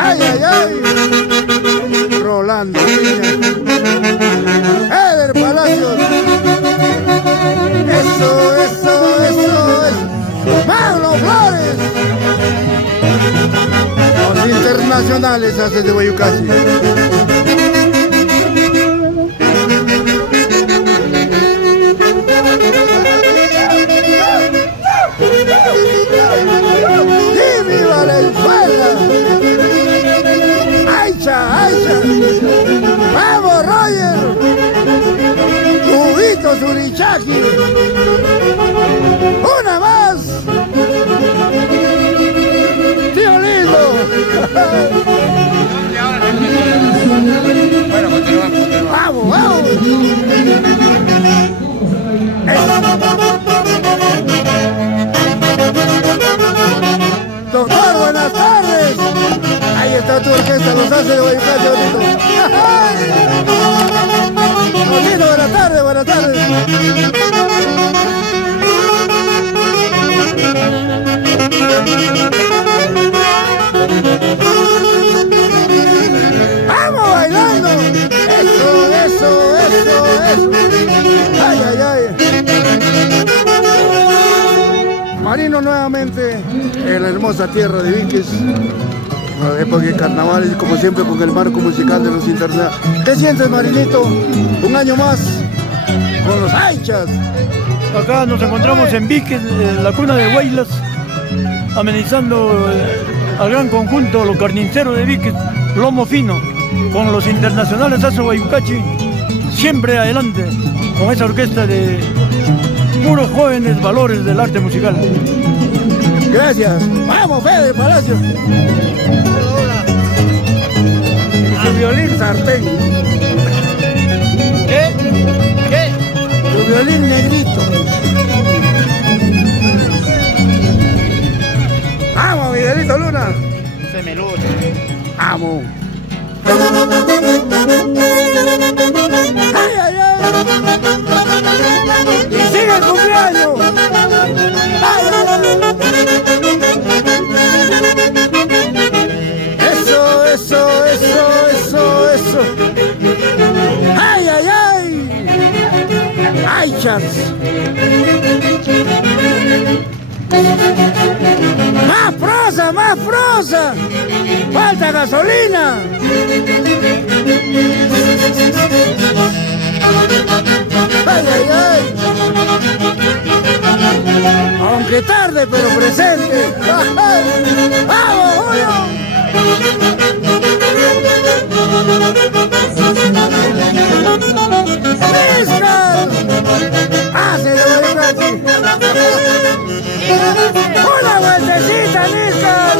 Ay, ay, ay. Rolando Eder Palacios. Eso. Pablo Flores. Los internacionales hace de Guayucasi. ¡Viva Valenzuela! ¡Aicha! ¡Vamos, Roger! ¡Cubito Surichaki! ¡Una más! ¡Tío lindo! Bueno, continuamos. ¡Vamos! Doctor, buenas tardes. Ahí está tu orquesta, los hace de Guayucasi, bonito. Bonito, buenas tardes. ¡Vamos bailando! Eso. Ay. Marino nuevamente en la hermosa tierra de Viques, a la época de carnavales, como siempre con el marco musical de los internacionales. ¿Qué sientes, Marinito? Un año más con los Aichas. Acá nos encontramos en Viques, la cuna de Huaylas, amenizando al gran conjunto, los carniceros de Viques, lomo fino, con los internacionales Aso Guayucachi, siempre adelante, con esa orquesta de puros jóvenes valores del arte musical. Gracias. Vamos, Fede Palacio. Hola. Y su violín sartén. ¿Qué? Su violín negrito. Vamos, Miguelito Luna. Se me lucha. Vamos. Ay. Y sigue el cumpleaños. Ay. Eso. Ay. Aichas. Más prosa. Falta gasolina. Ay. Aunque tarde, pero presente. ¡Vamos, Julio! ¡Niscal! ¡Hace de Guayucasi! ¡Una vueltecita, Niscal!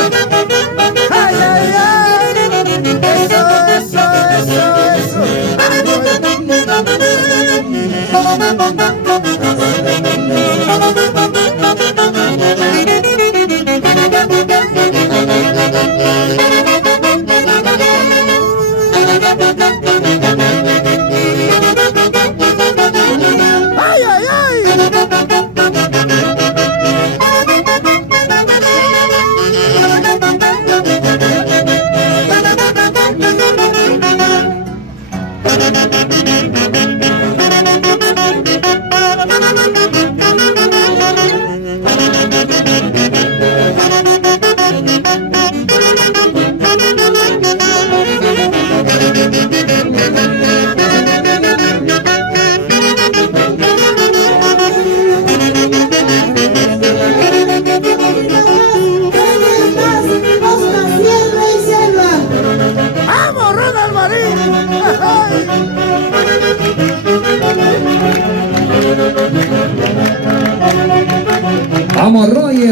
¡Ay! Eso.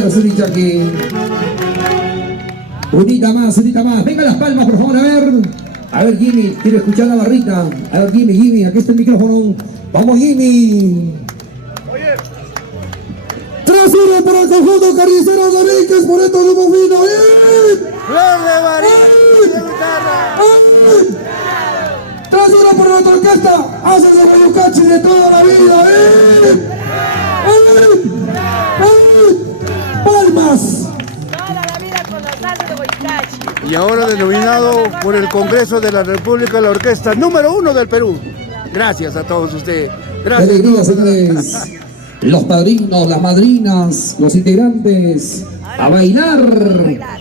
para Surichaki. Unita más, unita más. Venga las palmas, por favor, a ver. A ver, Jimmy, quiero escuchar la barrita. A ver, Jimmy, aquí está el micrófono. Vamos, Jimmy. Trasero para el conjunto Carnicero de Víquez, por esto de Bovino. ¡Flor de Marín! ¡De guitarra! Trasero para nuestra orquesta. Hace de Guayucachi de toda la vida. Palmas. Y ahora denominado por el Congreso de la República la orquesta número 1 del Perú. Gracias a todos ustedes. Qué Gracias. alegría, señores. Los padrinos, las madrinas, los integrantes. A bailar.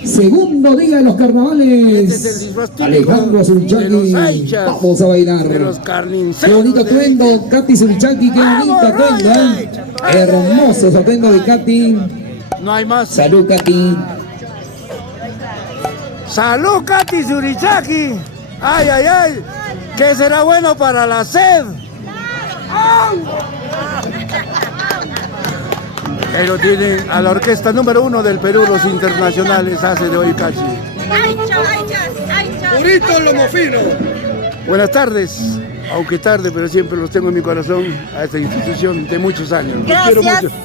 Segundo día de los carnavales. Este es el disfraz típico Alejandro de Surichaki. los Aichas, Vamos a bailar. de los Qué carniceros. bonito de atuendo, Víquez. Katy Surichaki. Qué bonito atuendo, Hermoso su atuendo de Katy. No hay más. Salud, Katy. ¡Salud, Katy Surichaki! ¡Ay, ay, ay! ¿Qué será bueno para la sed? Pero tienen a la orquesta número 1 del Perú, los internacionales, hace de Guayucachi. Purito lomo fino. Buenas tardes, aunque tarde, pero siempre los tengo en mi corazón a esta institución de muchos años. Los quiero Gracias, mucho.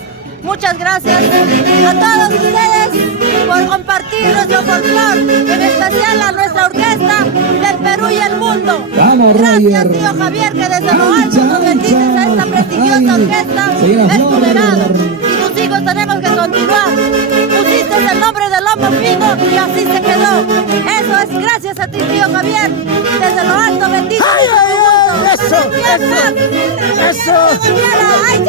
muchas gracias a todos ustedes por compartir nuestro folclor, en especial a nuestra orquesta del Perú y el mundo. Vamos, Gracias, Roger. tío Javier, que desde lo alto nos bendices a esta prestigiosa orquesta. señora Es tu Flor. legado y tus hijos tenemos que continuar. Pusiste el nombre del lomo fino y así se quedó. Eso es gracias a ti, tío Javier. Desde lo alto bendices ¡Ay, a ay, todo ay! ¡Eso, el mundo. eso! ¡Ay,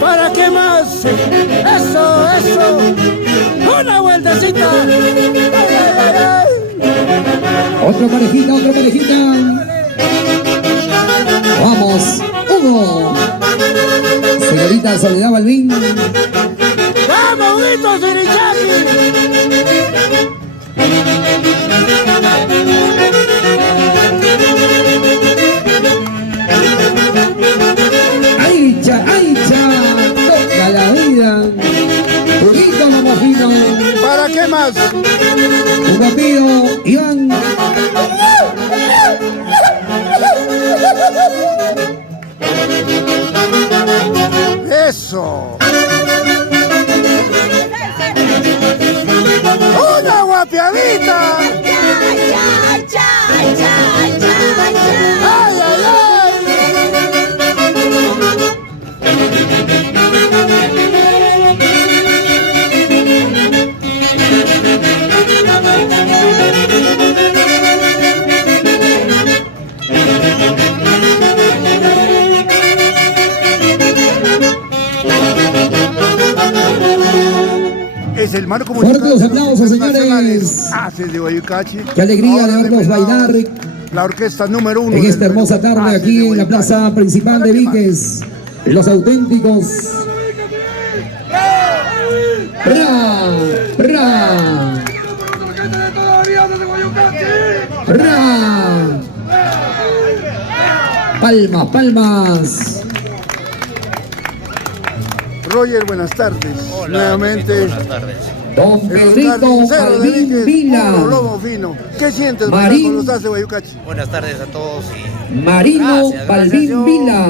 ¿Para qué más? ¡Eso, eso! ¡Una vueltecita! ¡Ay, ay, ay! Otra parejita, otra parejita. Vamos, uno. Señorita Soledad Balbín. ¡Vamos, Vito Surichaki! Aicha, Aicha. Toca la vida. Purito lomo fino. ¿Para qué más? Un guapido, Iván. ¡Eso! ¡Una guapiadita! ¡Ay, ay, ay! Es el marco musical Fuertes de los aplausos, internacionales. señores. Hace de Guayucachi. Qué alegría Ahora de verlos denominados bailar La orquesta número 1 en esta hermosa tarde aquí en la plaza principal de Víquez. Los auténticos. ¡Ra! ¡Ra! ¡Ra! Palmas, palmas. Roger, buenas tardes. Nuevamente. Buenas tardes. Don en los Pedrito carniceros de Balbín Víquez, Vila. puro lomo fino. ¿Qué sientes, bailar Marín. con los hace Guayucachi? Buenas tardes a todos y Marino Gracias, Balbín yo- Vila.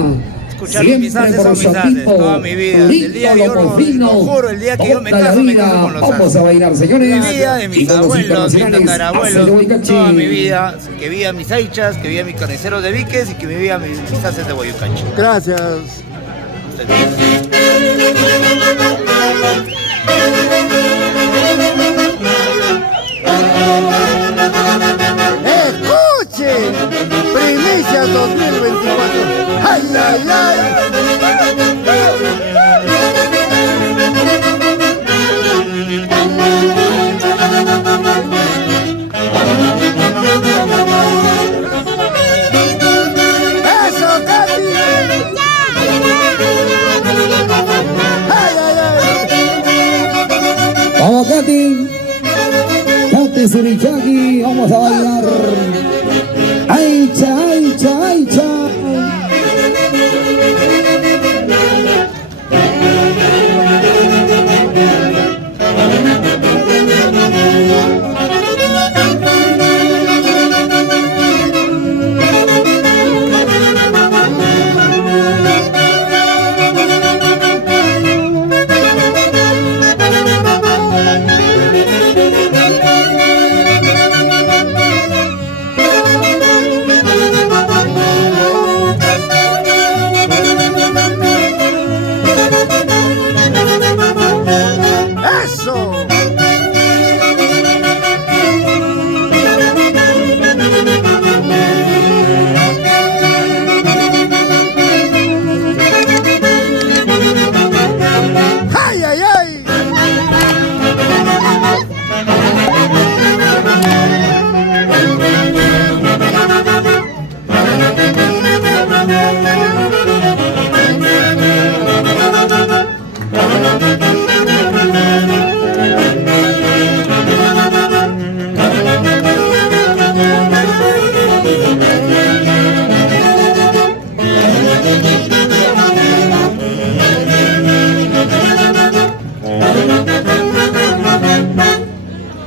escuchar mis Siempre haces por son su mis haces tipo. toda mi vida. El día que yo Lomo lo fino. juro, el día que yo me Toda la caso, me vida. caso con los Vamos haces. a bailar, señores. Mi vida de Y mis con los abuelos, mis internacionales, tatarabuelos, Hace de Guayucachi. toda mi vida, que viva mis aichas, que viva mis carniceros de Víquez y que viva mis haces de Guayucachi. Gracias. ¡Escuchen! Primicias 2024. ¡Ay, ay, ay! ¡Eso, Katy! ¡Ay, ay, ay! Vamos, Katy. Katy Surichaki, vamos a bailar. Aicha, Aicha, Aicha. Eso. ¡Ay, ay, ay!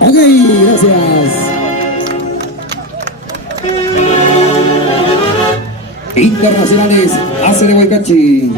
Ok, gracias. Internacionales, hace de Huaycachi.